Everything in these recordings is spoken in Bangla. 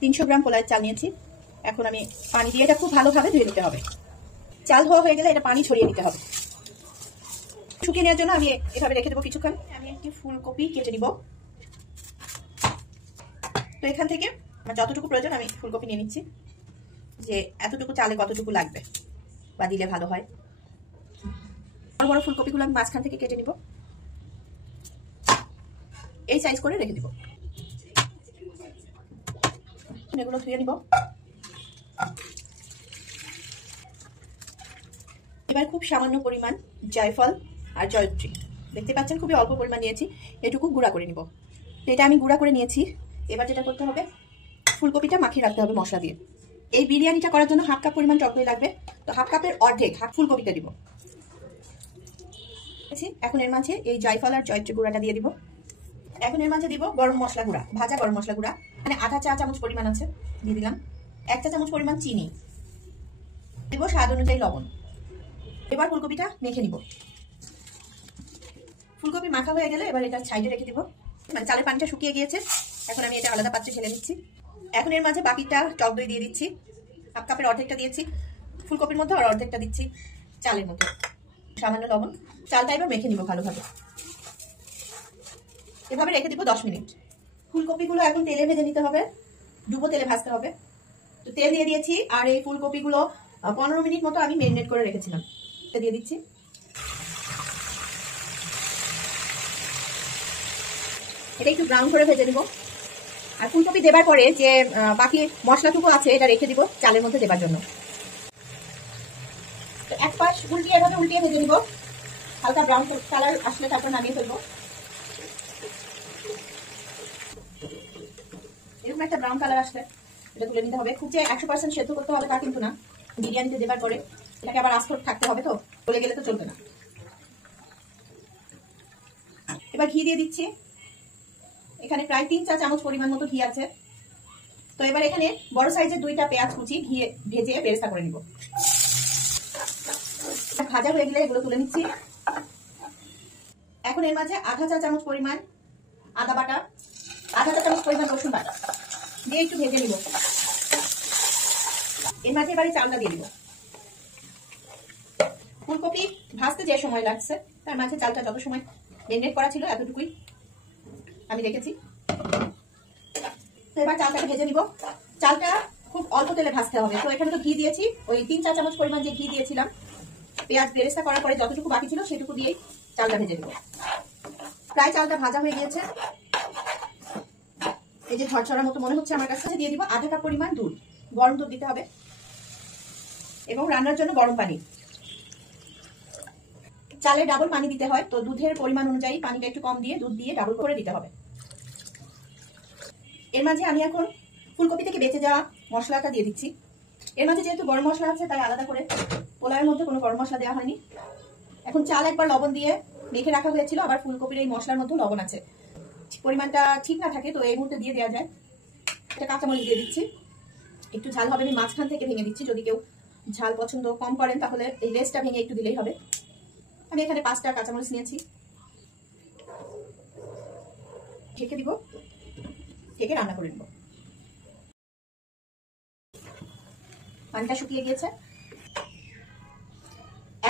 300 গ্রাম পোলাওয়ের চাল নিয়েছি। এখন আমি পানি দিয়ে এটা খুব ভালোভাবে ধুয়ে নিতে হবে। চাল ধোয়া হয়ে গেলে এটা পানি ছড়িয়ে দিতে হবে। শুকিয়ে নেওয়ার জন্য আমি এভাবে রেখে দেবো কিছুক্ষণ। আমি একটি ফুলকপি কেটে নিব। তো এখান থেকে আমার যতটুকু প্রয়োজন আমি ফুলকপি নিয়ে নিচ্ছি, যে এতটুকু চালে কতটুকু লাগবে বা দিলে ভালো হয়। বড় বড় ফুলকপিগুলো আমি মাঝখান থেকে কেটে নিব, এই সাইজ করে রেখে দিব। এগুলো ধুয়ে নিব। এবার খুব সামান্য পরিমাণ জায়ফল আর জয়ত্রী, দেখতে পাচ্ছেন খুবই অল্প পরিমাণ নিয়েছি, এটুকু গুঁড়া করে নিব। এটা আমি গুঁড়া করে নিয়েছি। এবার যেটা করতে হবে, ফুলকপিটা মাখিয়ে রাখতে হবে মশলা দিয়ে। এই বিরিয়ানিটা করার জন্য 1/2 কাপ পরিমাণ টক দই লাগবে, তো 1/2 কাপের অর্ধেক ফুলকপিটা দিব। এখন এর মাঝে এই জায়ফল আর জয়ত্রী গুঁড়াটা দিয়ে দিব। এখন এর মাঝে দিব গরম মশলা গুঁড়া, ভাজা গরম মশলা গুঁড়া, মানে আধা চা চামচ পরিমাণ আছে, দিয়ে দিলাম। 1 চা চামচ পরিমাণ চিনি দিব, স্বাদ অনুযায়ী লবণ। এবার ফুলকপিটা মেখে নিব। ফুলকপি মাখা হয়ে গেলে এবার এটা সাইডে রেখে দিব। মানে চালের পানিটা শুকিয়ে গিয়েছে, এখন আমি এটা আলাদা পাত্রে ঢেলে নিচ্ছি। এখন এর মাঝে বাকিটা টক দই দিয়ে দিচ্ছি। 1/2 কাপের অর্ধেকটা দিয়েছি ফুলকপির মধ্যে, আর অর্ধেকটা দিচ্ছি চালের মধ্যে। সামান্য লবণ। চালটা এবার মেখে নিব ভালোভাবে, এভাবে রেখে দিব 10 মিনিট। ফুলকপিগুলো এখন তেলে ভেজে নিতে হবে, ডুবো তেলে ভাজতে হবে। তো তেল দিয়ে দিয়েছি, আর এই ফুলকপিগুলো 15 মিনিট মতো আমি ম্যারিনেট করে রেখেছিলাম, এটা দিয়ে দিচ্ছি। এটা একটু ব্রাউন করে ভেজে নিব। আর ফুলকপি দেবার পরে যে বাকি মশলাটুকু আছে এটা রেখে দিব চালের মধ্যে দেবার জন্য। তো এক পাশ উল্টিয়ে এভাবে উল্টিয়ে ভেজে নিব, হালকা ব্রাউন কালার আসলে তারপর নামিয়ে ফেলবো। এরকম একটা ব্রাউন কালার আসলে এটা তুলে নিতে হবে। খুব যে 100% সেদ্ধ করতে হবে তা কিন্তু না, বিরিয়ানিতে দেবার পরে এটাকে আবার আস্ত থাকতে হবে, তো গলে গেলে তো চলবে না। এবার ঘি দিয়ে দিচ্ছি। এখানে প্রায় 3 চা চামচ পরিমাণ মতো ঘি আছে। তো এবার এখানে বড় সাইজের 2টা পেঁয়াজ কুচি ঘি ভেজে বেরেস্তা করে নিব। ভাজা হয়ে গেলে এগুলো তুলে নিচ্ছি। এখন এর মাঝে আধা চা চামচ পরিমাণ আদা বাটা, আধা চা চামচ পরিমাণ রসুন বাটা দিয়ে একটু ভেজে নিব। এর মাঝে এবারে চালটা দিয়ে দিব। ফুলকপি ভাজতে যে সময় লাগছে তার মাঝে চালটা যত সময় ম্যারিনেট করা ছিল এতটুকুই আমি রেখেছি। তো এবার চালটাকে ভেজে নিব। চালটা খুব অল্প তেলে ভাজতে হবে। তো এখানে তো ঘি দিয়েছি, ওই 3 চা চামচ পরিমাণ যে ঘি দিয়েছিলাম পেঁয়াজ বেরেস্তা করার পরে যতটুকু বাকি ছিল সেটুকু দিয়ে চালটা ভেজে নিব। প্রায় চালটা ভাজা হয়ে গিয়েছে, এই যে ঝরঝরার মতো মনে হচ্ছে আমার কাছে। দিয়ে দিব আধা কাপ পরিমাণ দুধ, গরম দুধ দিতে হবে, এবং রান্নার জন্য গরম পানি। চালে ডাবল পানি দিতে হয়, তো দুধের পরিমাণ অনুযায়ী পানিটা একটু কম দিয়ে দুধ দিয়ে ডাবল করে দিতে হবে। এর মাঝে আমি এখন ফুলকপি থেকে বেঁচে যাওয়া মশলাটা দিয়ে দিচ্ছি। এর মাঝে যেহেতু গরম মশলা আছে তাই আলাদা করে পোলাওয়ের মধ্যে কোনো গরম মশলা দেওয়া হয়নি। এখন চাল একবার লবণ দিয়ে মেখে রাখা হয়েছিল, আবার ফুলকপির এই মশলার মধ্যে লবণ আছে, পরিমাণটা ঠিক না থাকে তো এই মুহূর্তে দিয়ে দেওয়া যায়। এটা কাঁচামরিচ দিয়ে দিচ্ছি, একটু ঝাল হবে, আমি মাঝখান থেকে ভেঙে দিচ্ছি। যদি কেউ ঝাল পছন্দ কম করেন তাহলে এই লেসটা ভেঙে একটু দিলেই হবে। আমি এখানে 5টা কাঁচামরিচ নিয়েছি। ঢেকে দিব, ঢেকে রান্না করে নেব। পানিটা শুকিয়ে গিয়েছে,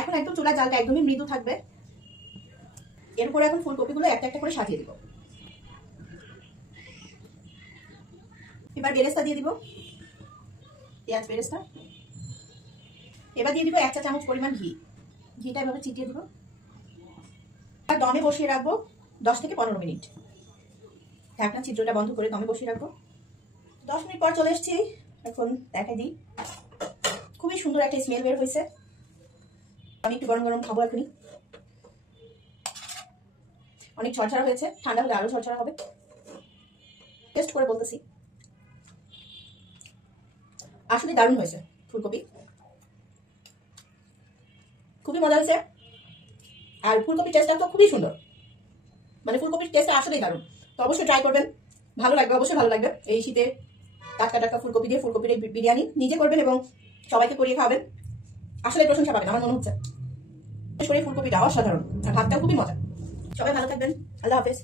এখন একদম চুলা জালটা একদমই মৃদু থাকবে। এরপরে এখন ফুলকপিগুলো একটা একটা করে সাজিয়ে দিব। এবার বেরেস্তা দিয়ে দিব, পেঁয়াজ বেরেস্তা। এবার দিয়ে দিব 1 চা চামচ পরিমাণ ঘি, ঘিটা এভাবে ছিটিয়ে দিব। আর দমে বসিয়ে রাখবো 10 থেকে 15 মিনিট। ঢাকনা ছিদ্রটা বন্ধ করে দমে বসিয়ে রাখবো। 10 মিনিট পর চলে এসেছি, এখন দেখাই দিই। খুবই সুন্দর একটা স্মেল বের হয়েছে। আমি একটু গরম গরম খাবো এখনই। অনেক ঝরঝরা হয়েছে, ঠান্ডা হলে আরো ঝরঝরা হবে। টেস্ট করে বলতেছি, আসলে দারুণ হয়েছে ফুলকপি, খুবই মজা হয়েছে। আর ফুলকপির টেস্টটা তো খুবই সুন্দর, মানে ফুলকপির টেস্টটা আসলেই দারুণ। তো অবশ্যই ট্রাই করবেন, ভালো লাগবে, অবশ্যই ভালো লাগবে। এই শীতে টাটকা টাটকা ফুলকপি দিয়ে ফুলকপির এই বিরিয়ানি নিজে করবেন এবং সবাইকে করিয়ে খাবেন, আসলে প্রশংসা পাবেন আমার মনে হচ্ছে। বিশেষ করে ফুলকপিটা অসাধারণ, আর ভাতটাও খুবই মজা। সবাই ভালো থাকবেন, আল্লাহ হাফেজ।